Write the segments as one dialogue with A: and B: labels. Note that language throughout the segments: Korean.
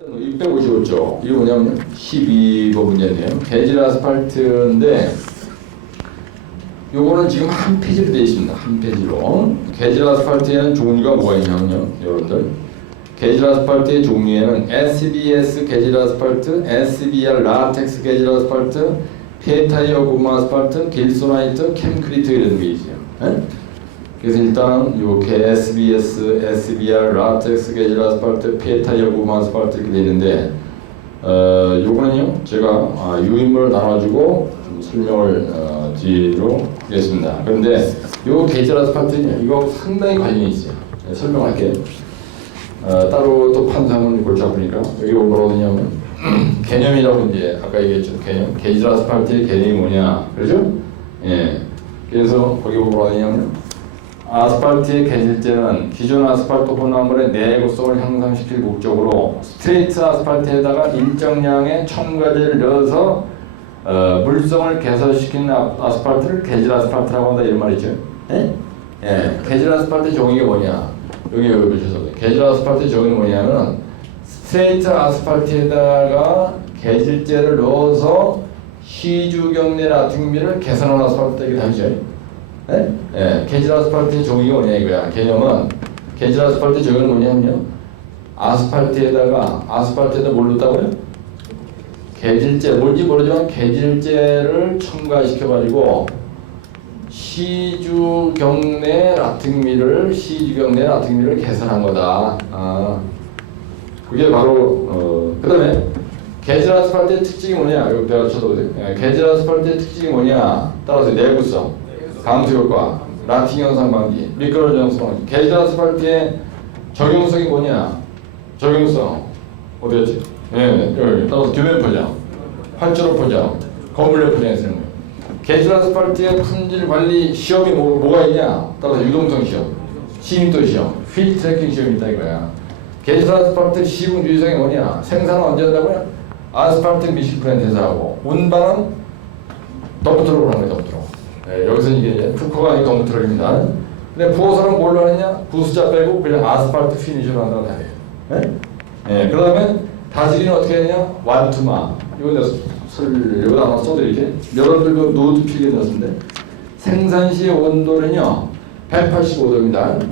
A: 655쪽. 이거 뭐냐면 12번 문제네요. 개질 아스팔트인데 요거는 지금 한 페이지로 되어 있습니다. 한 페이지로. 개질 아스팔트에는 종류가 뭐가 있냐면요. 여러분들. 개질 아스팔트의 종류에는 SBS 개질 아스팔트, SBR 라텍스 개질 아스팔트, 페타이어 고무 아스팔트, 길소나이트, 캠크리트 이런 게 있어요. 예? 그래서 일단 이렇게 SBS, SBR, 라텍스 게질 아스팔트, 피에타이어 고무 아스팔트 이렇게 되어 있는데 어, 요거는요 제가 아, 유인물 나눠주고 좀 설명을 어, 드리도록 하겠습니다. 그런데 요 게질 아스팔트는요 이거 상당히 관련이 있어요. 네, 설명할게요. 어, 따로 또 판상을 골치 아프니까 여기 뭐라고 하냐면 개념이라고 이제 아까 얘기했죠 개념 게질 아스팔트의 개념이 뭐냐 그렇죠? 예. 그래서 거기 뭐라고 하냐면 아스팔트의 개질제는 기존 아스팔트 혼합물의 내구성을 향상시킬 목적으로 스트레이트 아스팔트에다가 일정량의 첨가제를 넣어서 어, 물성을 개선시키는 아- 아스팔트를 개질 아스팔트라고 한다 이런 말이죠. 예? 예. 개질 아스팔트 종이가 뭐냐? 여기 여기 보셔서 개질 아스팔트 종이는 뭐냐면 스트레이트 아스팔트에다가 개질제를 넣어서 시주 경내 라팅미를 개선한 아스팔트 이게 다르죠. 예? 예, 개질 아스팔트의 종이가 뭐냐 이거야. 개념은 개질 아스팔트 종이는 뭐냐면요. 아스팔트에다가 아스팔트에다 뭘 넣었다고요? 개질제 뭔지 모르지만 개질제를 첨가시켜가지고 시주경내 라팅미를 시주경내 라팅미를 개선한 거다. 아, 그게 바로 어, 그다음에 개질 아스팔트의 특징이 뭐냐? 이거 배워 쳐다보세요. 예, 개질 아스팔트의 특징이 뭐냐? 따라서 내구성, 감수 효과, 라팅 현상 방지, 현상 방지. 개질 아스팔트의 적용성이 뭐냐? 적용성 어디였지? 예, 여기 따라서 교면 포장, 활주로 포장, 쓰는 거예요. 개질 아스팔트의 품질 관리 시험이 뭐, 뭐가 있냐? 따라서 유동성 시험, 시민도 시험, 필드 트래킹 시험이 있다 이거야. 개질 아스팔트 시공 유의성이 뭐냐? 생산은 언제 한다고요? 아스팔트 미식 프렌트에서 하고 운반은 덤프트럭으로 하는 거예요, 덤프트럭. 네, 여기서 이게 특허가 아니고 덤프트럭입니다. 근데 부호선은 뭘로 하느냐? 구수자 빼고 그냥 아스팔트 피니쉬로 한다고 다 해요. 네? 네, 그 다음에 다지기는 어떻게 하냐? 완투마. 이거 내가 설, 여기다 하나 써드릴게. 여러분들 그 노트 필기에 넣었는데 생산 시 온도는요, 185도입니다.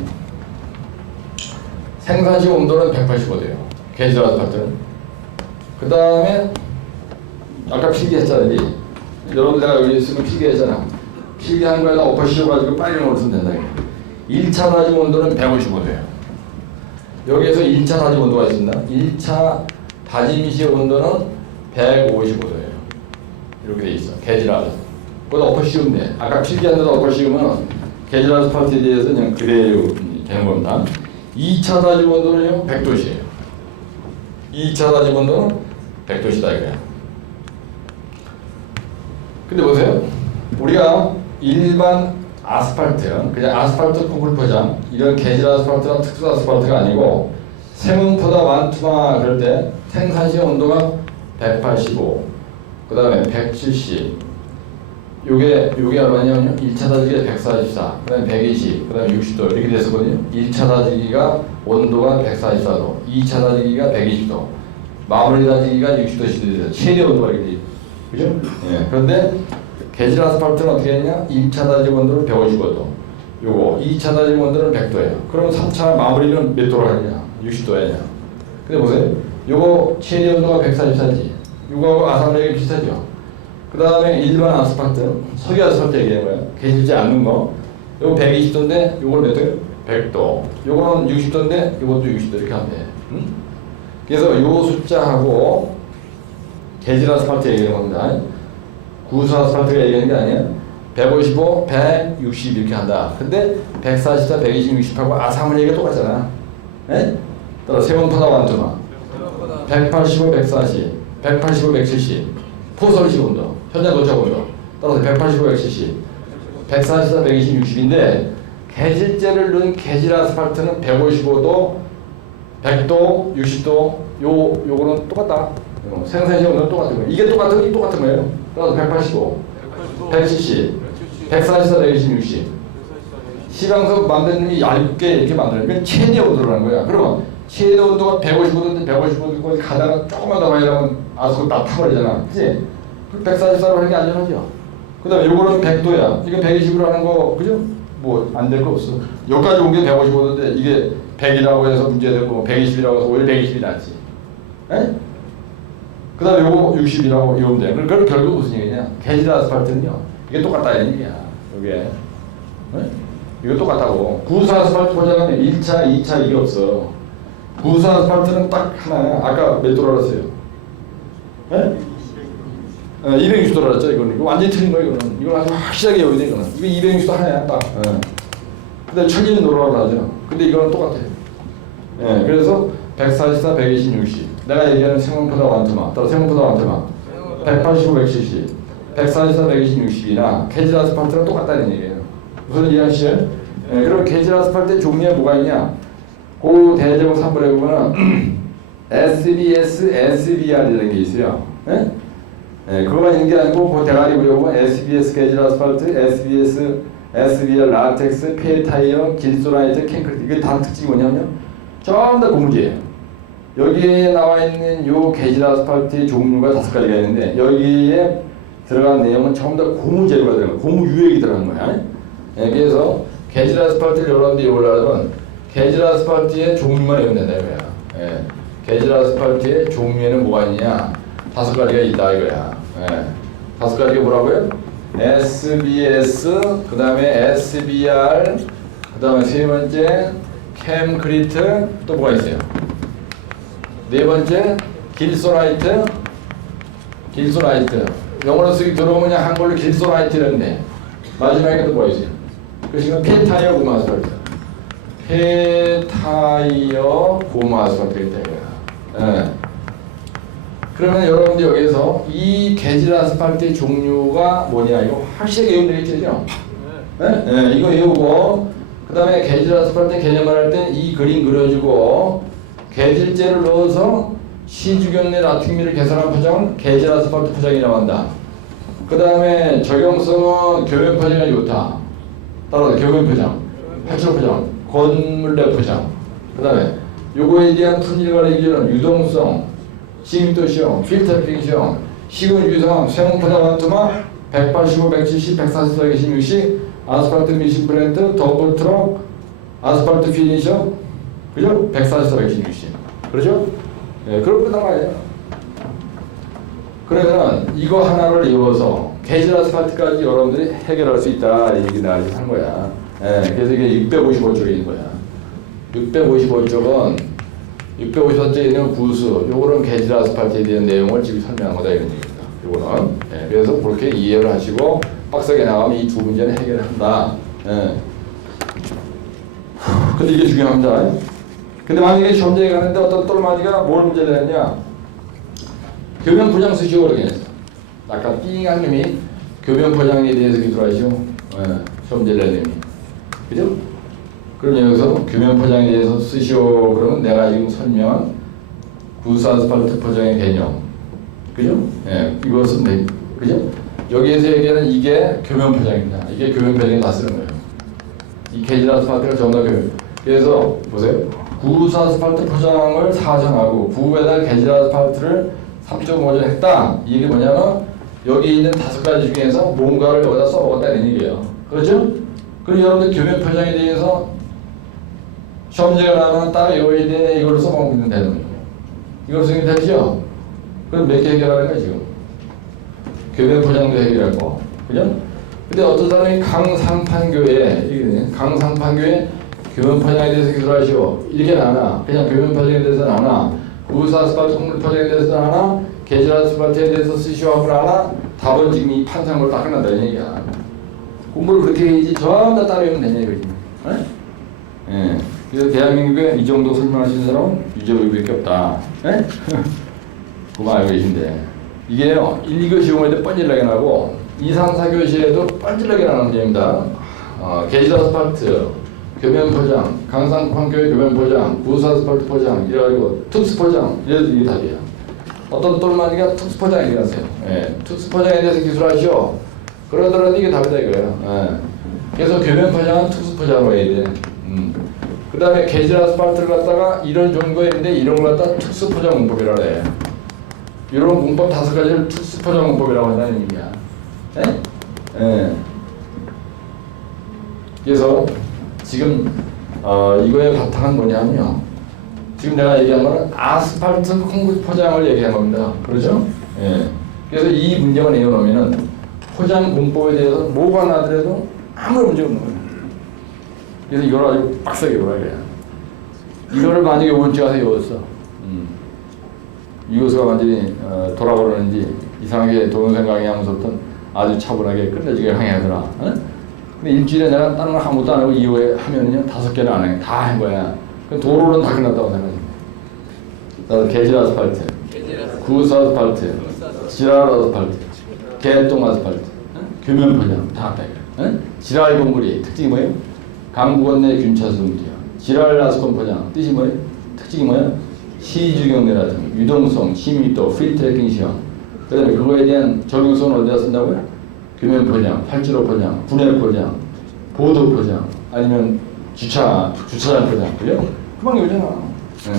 A: 생산 시 온도는 185도예요. 게이지 아스팔트는. 그 다음에 아까 필기했잖아, 니 여러분 내가 여기 있으면 필기했잖아. 필기한 거에다 엎어 씌워가지고 빨리 넣으면 된다. 이거. 1차 다짐 온도는 155도예요. 여기에서 1차 다짐 온도가 있습니다. 1차 다짐 시 온도는 155도예요. 이렇게 돼 있어. 개질아스. 거기다 엎어 씌우면 돼. 아까 필기한 데다 엎어 씌우면 개질 아스팔트에 대해서 그냥 그대로 되는 겁니다. 2차 다짐 온도는요, 100도씨예요. 2차 다짐 온도는 100도씨다 이거야. 근데 보세요. 우리가 일반 아스팔트, 그냥 아스팔트 콘크리트 포장, 이런 개질 아스팔트나 특수 아스팔트가 아니고 세문포다 완투마 그럴 때 생산시 온도가 185, 그 다음에 170, 요게 요게 얼마냐면요. 1차 다지기가 144, 그다음에 120, 그다음에 60도 이렇게 됐었거든요. 1차 다지기가 온도가 144도, 2차 다지기가 120도, 마무리 다지기가 60도씩 돼요. 최대 온도가 이렇게. 그죠? 예. 그런데 개질 아스팔트는 어떻게 했냐? 1차 다지기 온도는 155도. 요거 2차 다지기 온도는 100도예요. 그럼 3차 마무리는 몇 도로 하냐? 60도야. 근데 보세요. 요거 최대 온도가 144지. 요거하고 아산렉이 비슷하죠. 그 다음에 일반 아스팔트, 석유 아스팔트 얘기하는 거예요. 개질지 않는 거. 요거 120도인데 요걸 몇 도예요? 100도. 요거는 60도인데 요것도 60도 이렇게 하면 돼. 응? 그래서 요 숫자하고 개질 아스팔트 얘기하는 겁니다. 구수 아스팔트가 얘기하는 게 아니에요. 155, 160 이렇게 한다. 근데 144, 120, 60하고 아사물 얘기가 똑같잖아. 예? 따라 세번파다 완투마. 185, 140, 185, 170. 포설식 온도, 현장 도착 온도. 따라서 185, 170. 144, 120, 60인데 개질제를 넣은 개질 아스팔트는 155도, 100도, 60도. 요 요거는 똑같다. 어, 생산시 온도는 똑같은 거예요. 이게 똑같은 게 똑같은 거예요. 따라서 185, 170, 144, 120, 60. 시방석 만드는 게 얇게 이렇게 만들면 체내 온도라는 거야. 그러면 최대 온도가 155도인데 155도까지 가다가 조금만 더 가려면 아스팔트 다 타버리잖아. 그지? 144로 하는 게 안전하죠. 그 다음에 요거는 100도야. 이거 120으로 하는 거, 그죠? 뭐, 안 될 거 없어. 여기까지 온 게 155도인데 이게 100이라고 해서 문제되고 120이라고 해서 오히려 120이 낫지. 에? 그 다음에 요거 60이라고 이러면 돼. 그럼 결국 무슨 얘기냐? 개질 아스팔트는요. 이게 똑같다는 얘기야. 요게. 에? 이거 똑같다고. 구수 아스팔트 포장은 1차, 2차 이게 없어. 구수 아스팔트는 딱 하나야. 아까 몇 그랬어요? 에? 어, 260도 알았죠 이거는 이거 완전히 틀린 거야 이거는 이건 아주 확실하게 여기 돼 이거는 이거 260도 하나야 딱 예. 근데 노라고 하죠 근데 이거는 똑같아 예, 그래서 144, 120, 60 내가 얘기하는 생명포다 완투마 따라 생명포다 완투마 185, 170 144, 120, 60이나 캐질 아스팔트랑 똑같다는 얘기예요. 무슨 이해하시죠? 예, 그럼 캐질 아스팔트의 종류에 뭐가 있냐? 그 대제목 3번에 보면은 SBS, SBR이라는 게 있어요. 예? 예, 그거만 있는 게 아니고 그 대가리 구역은 SBS 게질 아스팔트, SBS, SBR 라텍스, 페 타이어, 길소라이트, 캔크리트. 이게 다 특징이 뭐냐면 전부 다 고무제예요. 여기에 나와 있는 요 게질 아스팔트의 종류가 다섯 가지가 있는데 여기에 들어간 내용은 전부 다 고무 재료가 들어간 고무 유액이 들어간 거야. 예, 그래서 게질 아스팔트를 여러분들이 외우려면 게질 아스팔트의 종류만 외우면 된다 이거야. 예, 게질 아스팔트의 종류에는 뭐가 있냐? 다섯 가지가 있다 이거야. 예. 다섯 가지가 뭐라고요? SBS, 그 다음에 SBR, 그 다음에 세 번째 캠크리트, 또 뭐가 있어요? 네 번째 길소라이트, 길소라이트. 영어로 쓰기 들어오면 한글로 길소라이트였는데 마지막에 또 뭐가 있어요? 그것이 페타이어 고마 아스팔트. 페타이어 고마 아스팔트 있다 이거야. 예. 그러면 여러분들 여기서 이 게질 아스팔트의 종류가 뭐냐 이거 확실하게 외우면 되겠죠? 네? 네, 이거 외우고 그 다음에 게질 아스팔트 개념을 할 때 이 그림 그려주고 게질제를 넣어서 시주경 내 라틱미를 개선한 포장은 게질 아스팔트 포장이라고 한다. 그 다음에 적용성은 교면 포장이 좋다. 따라서 교면 포장, 팔초 포장, 건물내 포장. 그 다음에 요거에 대한 품질관리 기준은 유동성, 시민도 시험, 필터링 시험, 시군 유성, 세무포다 완투마, 185, 170, 144, 116씩, 아스팔트 미신 브랜드, 더블 트럭, 아스팔트 피니셔, 그죠? 144, 116씩. 그렇죠? 예, 거 아니에요? 그러면 이거 하나를 이어서 게질 아스팔트까지 여러분들이 해결할 수 있다 이 얘기 나 지금 한 거야. 예, 그래서 이게 655쪽에 있는 거야. 655쪽은 650원짜리 있는 구수, 요거는 게질 아스팔트에 대한 내용을 지금 설명한 거다 이런 얘기입니다. 요거는. 예, 그래서 그렇게 이해를 하시고 빡세게 나가면 이 두 문제는 해결을 한다. 예. 근데 이게 중요합니다. 근데 만약에 시험장에 가는데 어떤 똘마디가 뭘 문제를 냈냐? 교면 포장 수시오 그러긴 했어. 아까 띵한 놈이 교면 포장에 대해서 기술하시오. 예, 낸 놈이. 그죠? 그럼 여기서 규면 포장에 대해서 쓰시오 그러면 내가 지금 설명한 구수 아스팔트 포장의 개념 그죠? 예, 이것은 네, 그죠? 여기에서 얘기하는 이게 교면 포장입니다. 이게 교면 포장에 다 쓰는 거예요. 이 게질 아스팔트가 다 교면. 그래서 보세요. 구수 아스팔트 포장을 사정하고 부에다 게질 아스팔트를 3.5전 했다. 이게 뭐냐면 여기 있는 다섯 가지 중에서 뭔가를 여기다 써먹었다는 얘기예요. 그렇죠? 그럼 여러분들 교면 포장에 대해서 시험제가 나면 따로 외워야 돼 이걸로 써먹으면 되는 거예요. 이걸 쓰면 되죠? 그럼 몇 개 해결하는 거야 지금? 교면 포장도 해결할 거. 그죠? 근데 어떤 사람이 강상판교에 강상판교에 교면 포장에 대해서 기술하시오 이렇게 나나 그냥 교면 포장에 대해서 나나 우사 아스팔트 콩물 포장에 대해서 나나 게질 아스팔트에 대해서 쓰시오 하고 나나 답은 지금 이 판상으로 딱 끝난다 는 얘기야. 공부를 그렇게 해야지 전부 다 외우면 되냐 이거지. 네? 예. 그래서 대한민국에 이 정도 설명하시는 사람은 유저부밖에 없다. 예? 그거 알고 계신데. 이게요, 1, 2교시 용어에 도 뻔질나게 나고, 2, 3, 4교시에도 뻔질나게 나는 문제입니다. 어, 게질 아스팔트, 교면 포장, 강상판교의 교면 포장, 부수 아스팔트 포장, 이래가지고 특수 포장, 이래도 이게 답이야. 어떤 똘마니가 특수 포장 얘기하세요. 예, 특수 포장에 대해서 기술하시오. 그러더라도 이게 답이다 이거예요. 예. 그래서 교면 포장은 특수 포장으로 해야 돼. 음. 그그 다음에 게질 아스팔트를 갖다가 이런 정도인데 이런 걸 갖다 특수 포장 문법이라 그래. 이런 문법 다섯 가지를 특수 포장 문법이라고 한다는 얘기야. 예? 예. 그래서 지금 어, 이거의 바탕은 뭐냐면요. 지금 내가 얘기한 거는 아스팔트 콘크리트 포장을 얘기한 겁니다. 그렇죠? 예. 그래서 이 문제만 내어놓으면은 포장 문법에 대해서 뭐가 나더라도 아무 문제 없는 거예요. 그래서 이걸 아주 빡세게 보라 그래. 이거를 만약에 원칙 가서 외웠어. 음. 이것을 완전히 어, 돌아버리는지 이상하게 동영상 강의하면서부터 아주 차분하게 끝내주게 강의하더라. 어? 근데 일주일에 내가 다른 걸 아무것도 안 하고 이후에 하면은요 다섯 개는 안 해. 다 한 거야. 그럼 도로는 다 끝났다고 생각해. 나도 개질 아스팔트, 구스 아스팔트, 지랄 아스팔트, 개똥 아스팔트, 어? 교면 포장 다 이거. 어? 지랄 공구리 특징이 뭐예요? 강북원 내 균차수음지야. 지랄 아스콘 포장 뜻이 뭐예요? 특징이 뭐예요? 시주경내라든 유동성, 심의도, 프리트래킹 시험. 그다음에 그거에 대한 적용성은 어디다 쓴다고요? 교면 포장, 팔찌로 포장, 분해 포장, 보도 포장, 아니면 주차 주차장 포장? 그만 이거잖아. 응.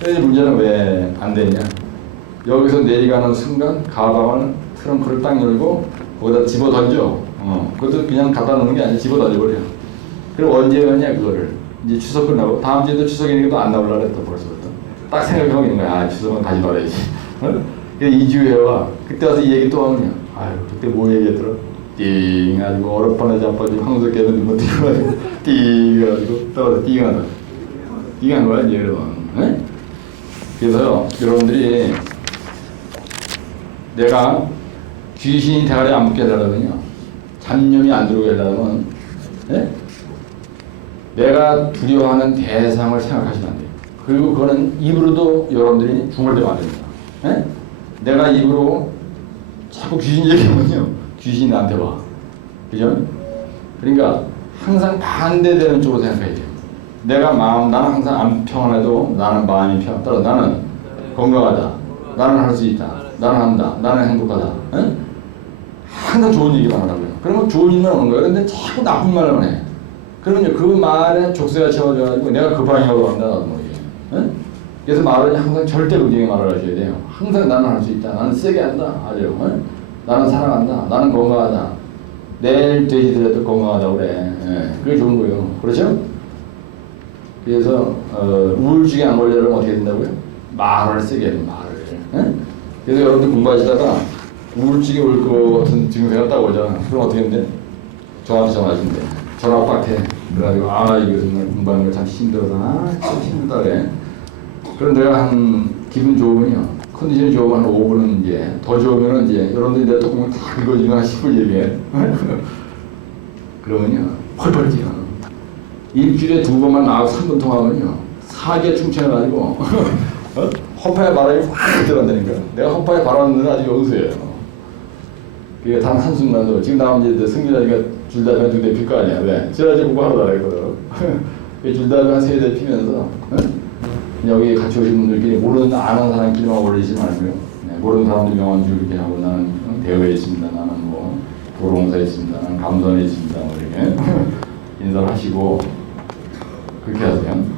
A: 그래서 문제는 왜 안 되냐? 여기서 내려가는 순간 가방을 트렁크를 딱 열고 거기다 집어 던져. 어, 그것도 그냥 갖다 놓는 게 아니라 집어 던져버려. 그럼 언제 하냐 그거를 이제 추석 끝나고 다음 주에도 추석이니까 안 나올라 그랬다 벌써부터 딱 생각하고 있는 거야 아 추석은 가지 말아야지 어? 그래서 2주 후에 와 그때 와서 이 얘기 또 하느냐 아유 그때 뭐 얘기했더라 띵 해가지고 어렵거나 자빠지고 황소 깨는 눈물 띄워가지고 띵 해가지고 떨어져 띵 하다 띵 한 거야 이제 여러분 네? 그래서 여러분들이 내가 귀신이 대가리 안 붙게 하려면요 잡념이 안 들어오게 하려면 예? 내가 두려워하는 대상을 생각하시면 안 돼요. 그리고 그거는 입으로도 여러분들이 중얼대면 안 됩니다. 예? 내가 입으로 자꾸 귀신 얘기하면요. 귀신이 나한테 와. 그죠? 그러니까 항상 반대되는 쪽으로 생각해야 돼요. 내가 마음, 나는 항상 안 평안해도 나는 마음이 평안. 따라 나는 건강하다. 나는 할 수 있다. 나는 한다. 나는 행복하다. 예? 항상 좋은 얘기만 하라고요. 그러면 좋은 일만 오는 거예요. 근데 자꾸 나쁜 말만 해. 그러면요 그 말에 족쇄가 채워져가지고 내가 그 방향으로 간다? 그래서 말은 항상 절대 긍정의 말을 하셔야 돼요. 항상 나는 할 수 있다. 나는 세게 한다. 아주. 응? 나는 사랑한다. 나는 건강하다. 내일 돼지들도 건강하다 그래. 예, 그게 좋은 거예요. 그렇죠? 그래서 어, 우울증에 안 걸리려면 어떻게 된다고요? 말을 세게 돼. 말을. 응? 그래서 여러분들 공부하시다가 우울증이 올것 같은 증세가 딱 오잖아. 그럼 어떻게 된대? 저한테 전화하시면 돼. 전화 빡 해. 그래가지고 아 이거 정말 공부하는 거 참 힘들어서 아 참 힘들다 그래. 그럼 내가 한 기분 좋으면요. 컨디션이 좋으면 한 5분은 이제 더 좋으면은 이제 여러분들이 내 톡을 다 읽어주면 한 10분 얘기해. 그러면요 펄펄 뛰어. 일주일에 두 번만 나와서 3분 통화하면요 사기에 충천해가지고 어? 허파에 바람이 확 들어간다니까. 내가 허파에 바람 넣는 아주 용수예요. 그게 단 한순간도 지금 나오면 이제 승리자니까 줄다리가 두대 필 거 아니야. 왜? 지라지 공부하러 다녔거든. 줄다리 한세대 피면서 응? 여기 같이 오신 분들끼리 모르는 아는 사람끼리만 올리지 말고요. 네, 모르는 사람들 명함 주고 이렇게 하고 나는 대회에 있습니다. 나는 뭐 도롱사에 있습니다. 나는 감선에 있습니다. 뭐 이렇게 인사를 하시고 그렇게 하세요.